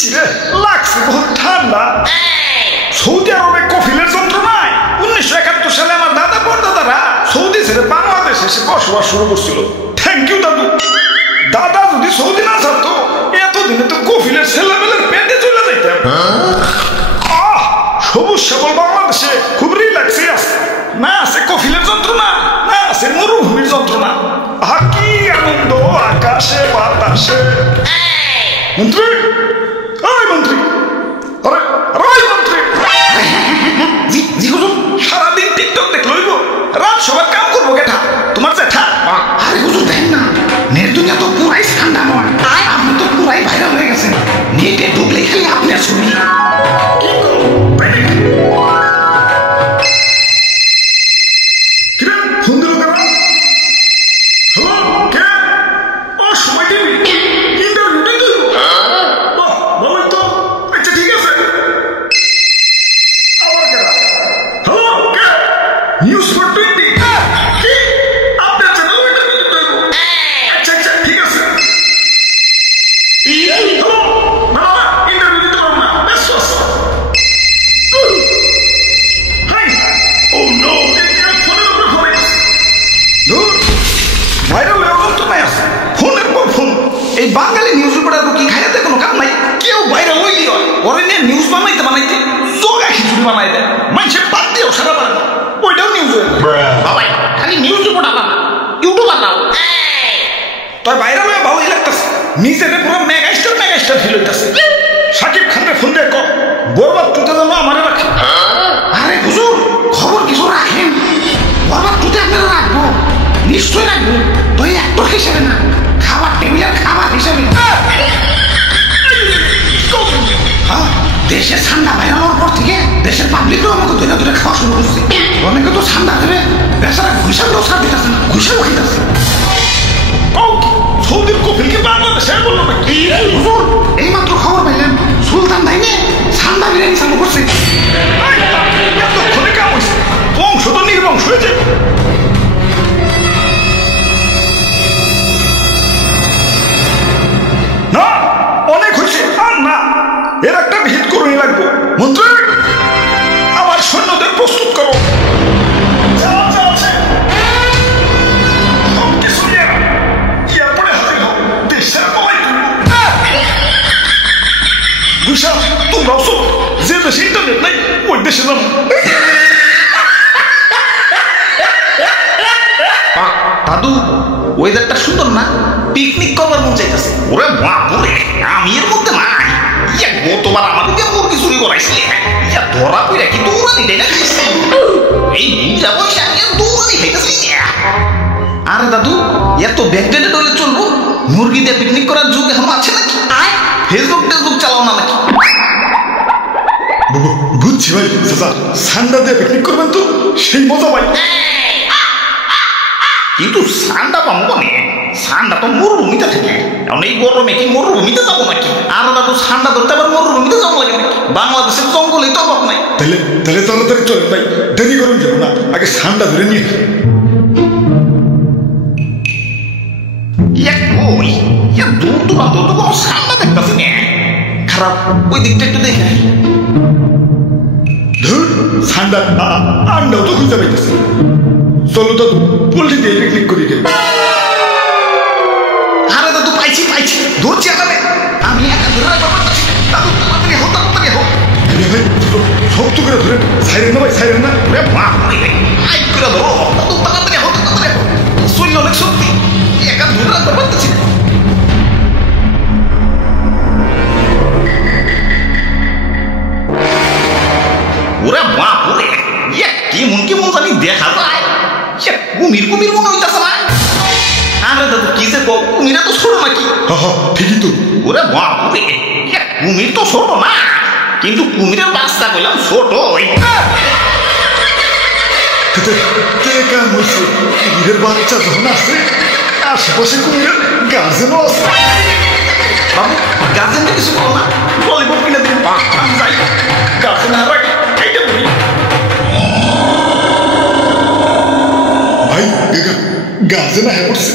চিরে লাগছে বহুত ঠান্ডা। সৌদি আরবে কফিলের যন্ত্রণায় 1971 সালে আমার দাদা পরদাদারা সৌদি ছেড়ে বাংলাদেশে এসে বসবাস শুরু করছিল। থ্যাংক ইউ দাদু। দাদা যদি সৌদি না থাকতো এতদিনে তো কফিলের ছেলেমেলের পেটে চলে যাইতাম। সবুজ শ্যামল বাংলাদেশে খুব রিল্যাক্সে আছে, না আছে কফিলের যন্ত্রণা, না আছে মরুভূমির যন্ত্রণা। কি আনন্দ আকাশে বাতাসে। মন্ত্রী, ওই মন্ত্রী, আরে ওই মন্ত্রী, সারাদিন টিকটক দেখলো রাত সবার কাম করবো কেটা তোমার জ্যাঠা? আরে হুজুর দেখেন না, নেট দুনিয়া তো পুরাই ঠান্ডা নয়, আপনি তো পুরাই ভাইরাল হয়ে গেছেন। নেটে ঢুকলে খালি আপনার ছবি। এই বাঙালি নিউজ রিপোর্টার কি খাইতে কোনো কাম নাই, কেউ বাইরে ওইলি হয় ওরে নিয়ে নিউজ বানাইতে বানাইতে জগা খিচুড়ি বানাই দেয়, মানুষে বাদ দিয়েও সারা পারে না, ওইটাও নিউজ হয়ে বাবাই খালি নিউজ রিপোর্টার বানা, ইউটিউবার নাও। তাই বাইরে হয়ে ভালোই লাগতেছে, নিজেকে পুরো মেগাস্টার ফিল হইতেছে। শাকিব খানের ফোন দিয়ে কম বরবাদ টুতে যেন আমারে রাখে। আরে হুজুর খবর কিছু রাখেন, বরবাদ টুতে আপনারা রাখবো, নিশ্চয় রাখবো, তো একটু হিসেবে না, খাবার টেবিলের খাবার হিসেবে। দেশের ঠান্ডা বাইরানোর পর থেকে দেশের পাবলিকও আমাকে ধরে ধরে খাওয়া শুরু করছে। অনেকে তো ঠান্ডা দেবে, বেচারা ঘুষাগুলো ছাড় দিতেছে না, ঘুষাও খাইতেছে। সৌদির কফিলকে বাংলাদেশে বললো নাকি? এই মাত্র খবর পাইলেন সুলতান দাইনে ঠান্ডা বিরিয়ানি চালু করছে। এতক্ষণে কাম হয়েছে, বংশ তো নির্বংশ হয়ে যাবে। না অনেক হয়েছে, আর না, এর একটা ভিত করুন লাগবো। মন্ত্রী, আমার সৈন্যদের প্রস্তুত করো। তোমরাও শোনো, যে দেশে ইন্টারনেট নাই ওই দেশে যাবো। দাদু ওয়েদারটা সুন্দর না, পিকনিক করবার মন চাইতেছে। ওরে বাপুরে, আমি এর মধ্যে নাই, গতবার আমাদের মুরগি চুরি করাইছিলে, ধরা পড়ে কি দৌড়ানি দেয় না খাইছি, এই বুঝা বসে আমি দৌড়ানি খাইতেছি। আরে দাদু এত ব্যাকডেটেড হলে চলবো? মুরগি দিয়ে পিকনিক করার যুগ এখন আছে নাকি? ফেসবুক টেসবুক চালাও না নাকি? বুঝছি ভাই, ঠান্ডা দিয়ে পিকনিক করবেন তো সেই মজা ভাই। কিন্তু ঠান্ডা পাবো মানে, ঠান্ডা তো মরুভূমিতে থাকে, এখন এই গরমে কি মরুভূমিতে যাবো নাকি? আর দাদু ঠান্ডা ধরতে আবার মরুভূমিতে যাবো লাগে নাকি? বাংলাদেশের জঙ্গলে তো অভাব নাই। তাহলে তাড়াতাড়ি চলেন ভাই, দেরি করুন যাবো না, আগে ঠান্ডা ধরে নিয়ে। দূর দূরান্ত তো কোনো ঠান্ডা দেখতেছি না, খারাপ ওই দিকটা একটু দেখে। ধুর ঠান্ডা আন্ডাও তো খুঁজে পাইতেছে, চলো তো পোল্ট্রি দিয়ে পিকনিক করি গে। আরে দাদু পাইছি ধরছি এখানে, আমি একা ধরে পারছি দাদু, তাড়াতাড়ি হোক তাড়াতাড়ি হোক। ভাই শক্ত করে ধরে, সাইরেন না ভাই, সাইরেন না। আইট করে ধরো দাদু, তাড়াতাড়ি হোক শরীর অনেক শক্তি, একা ধরে রাখতে পারতেছি না। ওরে বাপুরে, কেমন জানি দেখা যায়, কুমির মনে হইতেছে না। আরে দাদু কি যে কুমিরা তো ছোট নাকি? ঠিকই তো। ওরে বাপুরে, কুমির তো ছোট না, কিন্তু কুমিরের বাচ্চা কইলাম ছোট। কুমিরের বাচ্চা যখন আসছে, আশেপাশে কুমিরের গার্জেনও আছে। বাবু গার্জেনটা কিছু করো না, ললিপপ কিনে দিন, আমি যাই। গার্জেন আর খাইতে বলি ভাই, গার্জেন হ্যাঁ করছে।